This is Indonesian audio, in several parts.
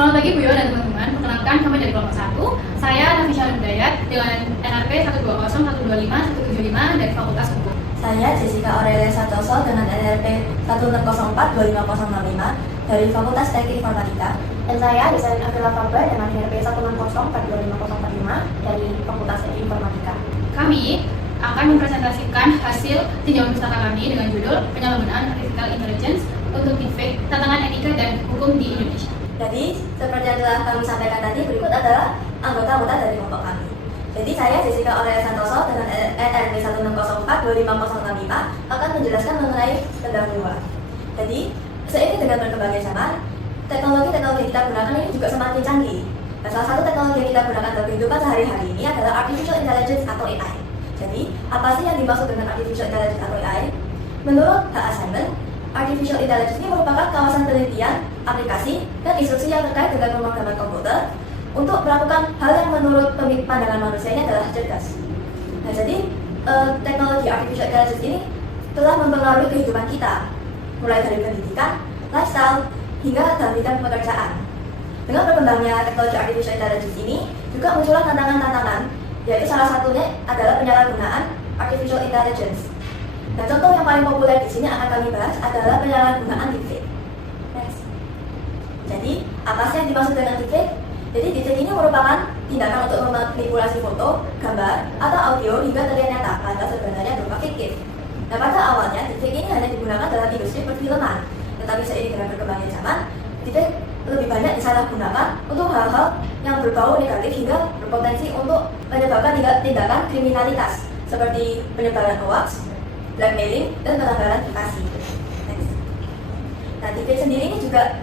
Selamat pagi Bu Yo dan teman-teman, perkenalkan kami dari kelompok 1. Saya Nafisha Hidayat dengan NRP 1201775 dari Fakultas Hukum. Saya Jessica Aurelia Santoso dengan NRP 104-25065 dari Fakultas Teknik Informatika. Dan saya Desain Avila Faber dengan NRP 160-42545 dari Fakultas Teknik Informatika. Kami akan mempresentasikan hasil tinjauan pustaka kami dengan judul Penyalahgunaan Artificial Intelligence untuk Deepfake, Tantangan Etika dan Hukum di Indonesia. Jadi, seperti yang telah kami sampaikan tadi, berikut adalah anggota-anggota dari kelompok kami. Jadi, saya Jessica Aurelia Santoso dengan NRP 160-42505 akan menjelaskan mengenai pendahuluan. Jadi, seiring dengan berkembangnya zaman, teknologi-teknologi yang kita gunakan ini juga semakin canggih. Dan salah satu teknologi yang kita gunakan dalam kehidupan sehari-hari ini adalah Artificial Intelligence atau AI. Jadi, apa sih yang dimaksud dengan Artificial Intelligence atau AI? Menurut Hak Assignment, Artificial Intelligence ini merupakan kawasan penelitian, aplikasi, dan instruksi yang terkait dengan pemrograman komputer untuk melakukan hal yang menurut pandangan manusia ini adalah cerdas. Nah, jadi teknologi Artificial Intelligence ini telah mempengaruhi kehidupan kita, mulai dari pendidikan, lifestyle, hingga dalam bidang pekerjaan. Dengan berkembangnya teknologi Artificial Intelligence ini, juga muncullah tantangan-tantangan, yaitu salah satunya adalah penyalahgunaan Artificial Intelligence. Dan contoh yang paling populer di sini akan kami bahas adalah penyalahgunaan deepfake. Next. Jadi, apa sih yang dimaksud dengan deepfake? Jadi, deepfake ini merupakan tindakan untuk memanipulasi foto, gambar, atau audio hingga terlihat nyata, padahal sebenarnya berupa fiktif. Nah, pada awalnya deepfake ini hanya digunakan dalam industri perfilman, tetapi seiring dengan berkembangnya zaman, deepfake lebih banyak disalahgunakan untuk hal-hal yang berbau negatif hingga berpotensi untuk menyebabkan tindakan kriminalitas seperti penyebaran hoax, blackmailing, dan pelanggaran privasi. Nah, deepfake sendiri ini juga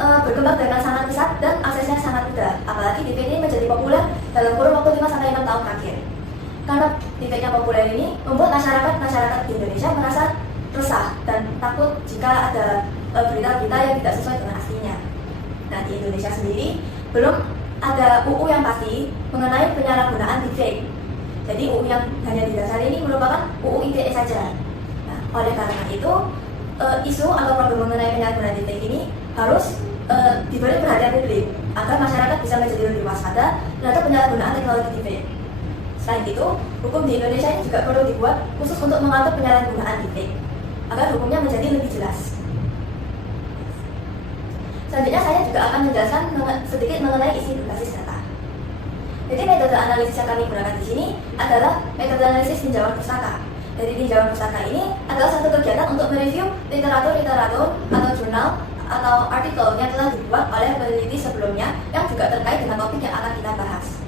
berkembang dengan sangat pesat dan aksesnya sangat mudah. Apalagi deepfake ini menjadi populer dalam kurun waktu 5-6 tahun terakhir. Karena deepfake yang populer ini membuat masyarakat di Indonesia merasa resah dan takut jika ada berita-berita yang tidak sesuai dengan aslinya. Nah, di Indonesia sendiri belum ada UU yang pasti mengenai penyalahgunaan deepfake. Jadi UU yang hanya didasari ini merupakan UU ITE saja. Nah, oleh karena itu, isu atau problem mengenai penyalahgunaan deepfake ini harus diberi perhatian publik agar masyarakat bisa menjadi lebih waspada terhadap penyalahgunaan teknologi deepfake. Selain itu, hukum di Indonesia ini juga perlu dibuat khusus untuk mengatur penyalahgunaan deepfake agar hukumnya menjadi lebih jelas. Selanjutnya saya juga akan menjelaskan sedikit mengenai isi berbasis data. Jadi metode analisis yang kami gunakan di sini adalah metode analisis tinjauan pustaka. Dari tinjauan pustaka ini adalah satu kegiatan untuk mereview literatur atau jurnal atau artikel yang telah dibuat oleh peneliti sebelumnya yang juga terkait dengan topik yang akan kita bahas.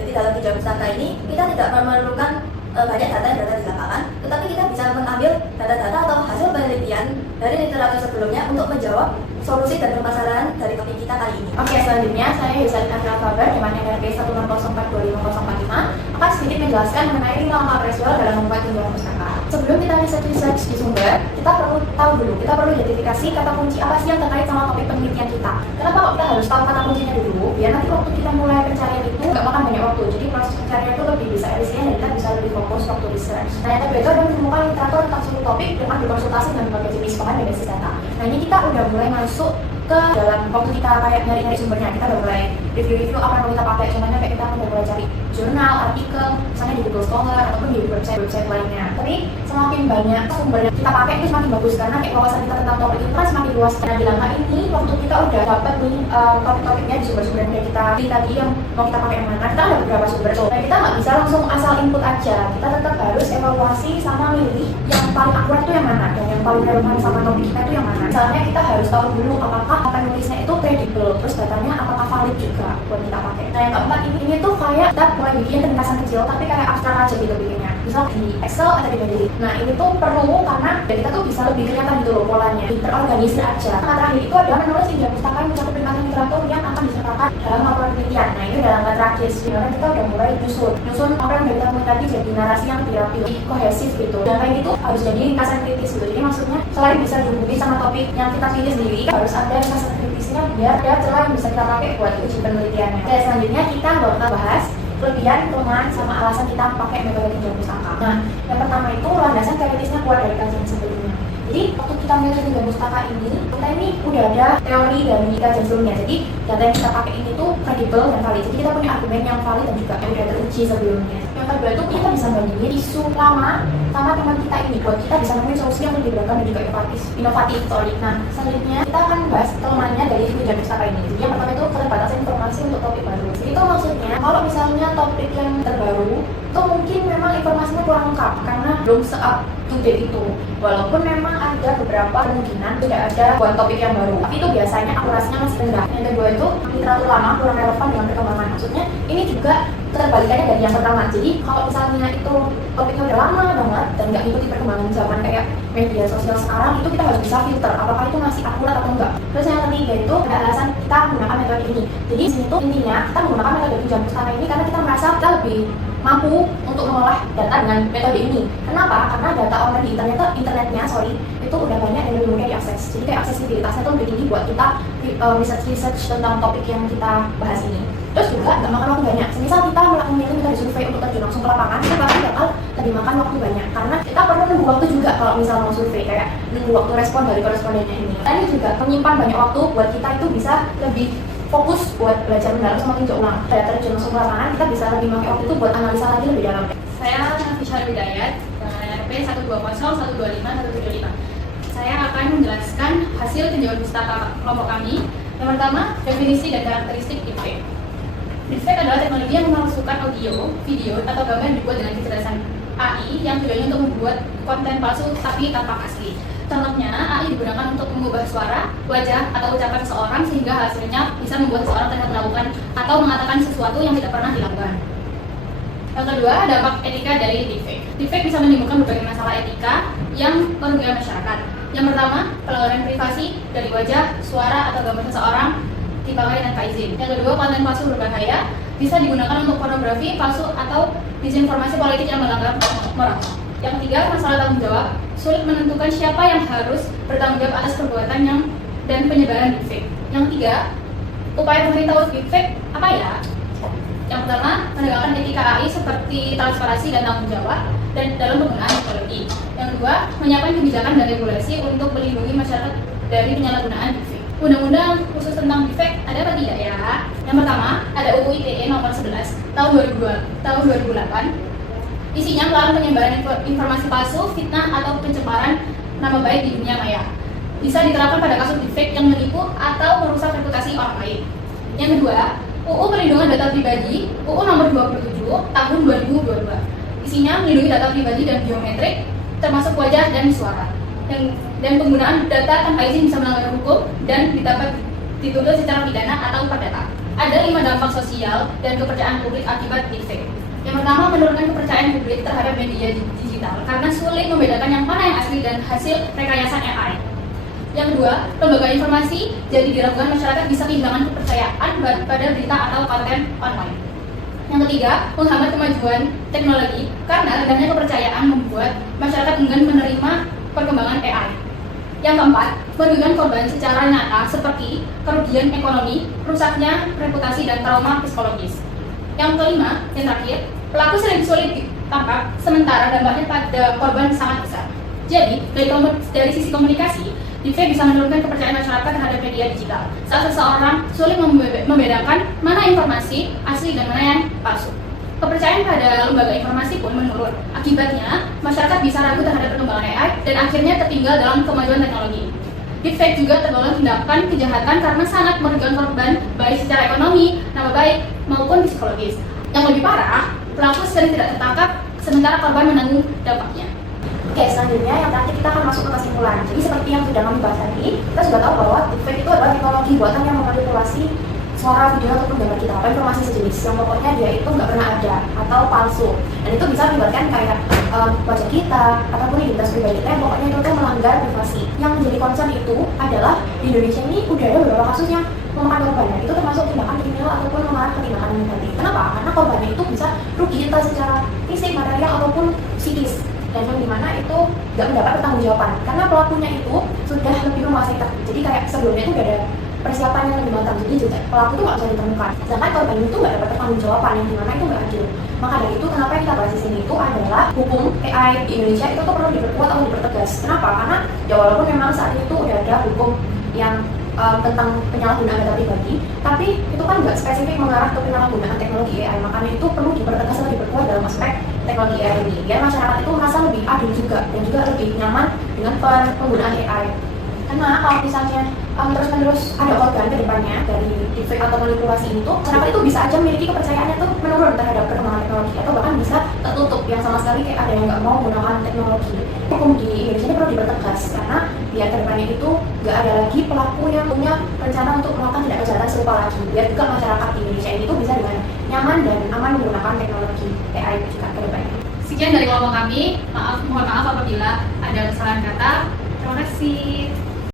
Jadi dalam tinjauan pustaka ini kita tidak memerlukan banyak data yang berada di lapangan, tetapi kita bisa mengambil data-data atau hasil penelitian dari literatur sebelumnya untuk menjawab solusi dan permasalahan dari topik kita kali ini. Oke, selanjutnya saya Desain Avila Faber dengan NRP 160-42505 akan sedikit menjelaskan mengenai 5 langkah operasional dalam membuat tinjauan pustaka. Sebelum kita research di sumber, kita perlu tahu dulu, kita perlu identifikasi kata kunci apa sih yang terkait sama topik penelitian kita. Kenapa kok kita harus tahu kata kuncinya dulu? Biar nanti waktu kita mulai pencarian itu nggak makan banyak waktu. Jadi proses pencarian itu lebih bisa efisien dan kita bisa lebih fokus waktu research. Nah, yang kedua itu adalah menemukan literatur tentang suatu topik dengan berkonsultasi dengan berbagai jenis bahan dan basis data. Nah, ini kita udah mulai masuk ke dalam waktu kita kayak nyari sumbernya, kita udah mulai review apa yang mau kita pakai. Contohnya kayak kita udah mulai cari jurnal, artikel, misalnya di Google Scholar ataupun di website lainnya. Tapi semakin banyak sumber yang kita pakai itu semakin bagus karena kayak wawasan kita tentang topik itu kan semakin luas. Nah, di langkah ini waktu kita udah dapat nih topik-topiknya di sumber-sumber yang kita pilih tadi yang mau kita pakai yang mana, kita ada beberapa sumber tuh. Nah, kita nggak bisa langsung asal input aja, kita tetap harus evaluasi sama milih yang paling akurat itu yang mana dan yang paling relevan sama topik kita itu yang mana. Misalnya kita harus tahu dulu apakah penulisnya itu kredibel, terus datanya apakah valid juga buat kita pakai. Nah, yang keempat ini tuh kayak kita mulai bikin ringkasan kecil tapi kayak abstrak aja gitu bikinnya, misal di Excel atau di Mendeley. Nah, ini tuh perlu karena kita tuh bisa lebih kelihatan gitu loh polanya, terorganisir aja. Nah, terakhir itu adalah menulis tinjauan pustaka yang mencakup ringkasan literatur yang akan disertakan dalam laporan penelitian. Nah, ini adalah langkah terakhir sebenarnya kita udah mulai nyusun apa yang udah kita mulai tadi jadi narasi yang lebih rapi, lebih kohesif gitu. Dan kayak gitu harus jadi ringkasan kritis gitu. Jadi maksudnya selain bisa dihubungi sama topik yang kita pilih sendiri, harus ada ringkasan kritisnya biar ada celah yang bisa kita pakai buat uji penelitiannya. Oke, selanjutnya kita bakal bahas kelebihan, kelemahan, sama alasan kita pakai metode tinjauan pustaka. Nah, yang pertama itu landasan teoritisnya kuat dari kajian sebelumnya. Jadi waktu kita milih tiga pustaka ini, kita ini udah ada teori dari kajian sebelumnya. Jadi data yang kita pakai ini tuh kredibel dan valid. Jadi kita punya argumen yang valid dan juga yang udah teruji sebelumnya. Yang kedua itu kita bisa bandingin isu lama sama teman kita ini buat kita bisa nemuin solusi yang lebih beragam dan juga inovatif. Nah, selanjutnya kita akan bahas kelemahannya dari tiga pustaka ini. Jadi yang pertama itu keterbatasan informasi untuk topik baru. Itu maksudnya kalau misalnya topik yang terbaru itu mungkin memang informasinya kurang lengkap karena belum se-up to date itu. Walaupun memang ada beberapa kemungkinan tidak ada buat topik yang baru, tapi itu biasanya akurasinya masih rendah. Yang kedua itu literatur lama kurang relevan dengan perkembangan. Maksudnya ini juga keterbalikannya dari yang pertama. Jadi kalau misalnya itu topiknya udah lama banget dan nggak ngikuti perkembangan zaman kayak media sosial sekarang, itu kita harus bisa filter apakah itu masih akurat atau enggak. Terus yang ketiga itu ada alasan kita menggunakan metode ini. Jadi di sini tuh intinya kita menggunakan metode pinjam pustaka ini karena kita merasa kita lebih mampu untuk mengolah data dengan metode ini. Kenapa? Karena data online di internetnya itu udah banyak dan lebih mudah diakses. Jadi kayak aksesibilitasnya tuh lebih tinggi buat kita research tentang topik yang kita bahas ini. Terus juga nggak makan waktu banyak. Semisal kita melakukan metode survei untuk terjun langsung ke lapangan, itu pasti bakal lebih makan waktu banyak. Karena kita perlu nunggu waktu juga kalau misal mau survei, kayak nunggu waktu respon dari korespondennya ini. Ini juga menyimpan banyak waktu buat kita itu bisa lebih fokus buat belajar mendalam sama tinjau ulang. Pada terjun langsung ke lapangan, kita bisa lebih pakai waktu itu buat analisa lagi lebih dalam. Saya Nafisha Hidayat dengan RP 120 125 175. Saya akan menjelaskan hasil tinjauan pustaka kelompok kami. Yang pertama, definisi dan karakteristik deepfake. Deepfake adalah teknologi yang memasukkan audio, video, atau gambar yang dibuat dengan kecerdasan AI yang tujuannya untuk membuat konten palsu tapi tampak asli. Contohnya, AI digunakan untuk mengubah suara, wajah, atau ucapan seseorang sehingga hasilnya bisa membuat seseorang terlihat melakukan atau mengatakan sesuatu yang tidak pernah dilakukan. Yang kedua, dampak etika dari deepfake. Deepfake bisa menimbulkan berbagai masalah etika yang merugikan masyarakat. Yang pertama, pelanggaran privasi dari wajah, suara, atau gambar seseorang dipakai tanpa izin. Yang kedua, konten palsu berbahaya, bisa digunakan untuk pornografi palsu atau disinformasi politik yang melanggar moral. Yang ketiga, masalah tanggung jawab, sulit menentukan siapa yang harus bertanggung jawab atas perbuatan dan penyebaran deepfake. Yang ketiga, upaya pemerintah deepfake apa ya? Yang pertama, menegakkan etika AI seperti transparansi dan tanggung jawab dan dalam penggunaan teknologi. Yang kedua, menyiapkan kebijakan dan regulasi untuk melindungi masyarakat dari penyalahgunaan deepfake. Undang-undang khusus tentang deepfake ada apa tidak ya? Yang pertama, ada UU ITE nomor 11 tahun 2008. Isinya melarang penyebaran informasi palsu, fitnah, atau pencemaran nama baik di dunia maya. Bisa diterapkan pada kasus deepfake yang menipu atau merusak reputasi orang lain. Yang kedua, UU Perlindungan Data Pribadi, UU nomor 27 tahun 2022. Isinya melindungi data pribadi dan biometrik, termasuk wajah dan suara. Dan penggunaan data tanpa izin bisa melanggar hukum dan dapat dituntut secara pidana atau perdata. Ada 5 dampak sosial dan kepercayaan publik akibat deepfake. Yang pertama, menurunkan kepercayaan publik terhadap media digital karena sulit membedakan yang mana yang asli dan hasil rekayasa AI. Yang kedua, lembaga informasi jadi diragukan masyarakat bisa kehilangan kepercayaan pada berita atau konten online. Yang ketiga, menghambat kemajuan teknologi karena rendahnya kepercayaan membuat masyarakat enggan menerima perkembangan AI. Yang keempat, merugikan korban secara nyata seperti kerugian ekonomi, rusaknya reputasi, dan trauma psikologis. Yang kelima, yang terakhir, pelaku sering sulit ditangkap, sementara dampaknya pada korban sangat besar. Jadi, dari sisi komunikasi, deepfake bisa menurunkan kepercayaan masyarakat terhadap media digital saat seseorang sulit membedakan mana informasi asli dan mana yang palsu. Kepercayaan pada lembaga informasi pun menurun. Akibatnya, masyarakat bisa ragu terhadap perkembangan AI dan akhirnya tertinggal dalam kemajuan teknologi. Deepfake juga tergolong tindakan kejahatan karena sangat merugikan korban baik secara ekonomi, nama baik, maupun psikologis. Yang lebih parah, pelaku sering tidak tertangkap sementara korban menanggung dampaknya. Oke, selanjutnya yang terakhir kita akan masuk ke kesimpulan. Jadi seperti yang sudah kami bahas tadi, kita sudah tahu bahwa deepfake itu adalah teknologi buatan yang memanipulasi suara, video, ataupun gambar kita, atau informasi sejenis yang pokoknya dia itu nggak pernah ada atau palsu. Dan itu bisa melibatkan kayak wajah kita ataupun identitas pribadi kita yang pokoknya itu tuh melanggar privasi. Yang menjadi concern itu adalah di Indonesia ini udah ada beberapa kasus yang memakan korbannya. Itu termasuk tindakan kriminal ataupun mengarah ke tindakan negatif. Kenapa? Karena korbannya itu bisa rugi entah secara fisik, material, ataupun psikis. Dan yang dimana itu nggak mendapat pertanggungjawaban karena pelakunya itu sudah lebih menguasai teknik. Jadi kayak sebelumnya itu udah ada persiapan yang lebih matang. Jadi juga pelaku itu nggak bisa ditemukan. Sedangkan korban itu nggak dapat pertanggungjawaban yang dimana itu nggak adil. Maka dari itu kenapa yang kita bahas di sini itu adalah hukum AI di Indonesia itu tuh perlu diperkuat atau dipertegas. Kenapa? Karena ya walaupun memang saat itu udah ada hukum yang tentang penyalahgunaan data pribadi, tapi itu kan nggak spesifik mengarah ke penyalahgunaan teknologi AI. Makanya itu perlu dipertegas atau diperkuat dalam aspek teknologi AI ini, biar masyarakat itu merasa lebih adil juga dan juga lebih nyaman dengan penggunaan AI. Karena kalau misalnya terus-menerus ada korban ke depannya dari deepfake atau manipulasi itu, masyarakat itu bisa aja memiliki kepercayaannya tuh menurun terhadap perkembangan teknologi atau bahkan bisa tertutup yang sama sekali kayak ada yang nggak mau menggunakan teknologi. Hukum di Indonesia ini perlu dipertegas karena biar ke depannya itu nggak ada lagi pelaku yang punya rencana untuk melakukan tindak kejahatan serupa lagi. Biar juga masyarakat di Indonesia ini tuh bisa dengan nyaman dan aman menggunakan teknologi AI juga ke depannya. Sekian dari kelompok kami. Mohon maaf apabila ada kesalahan kata. Terima kasih.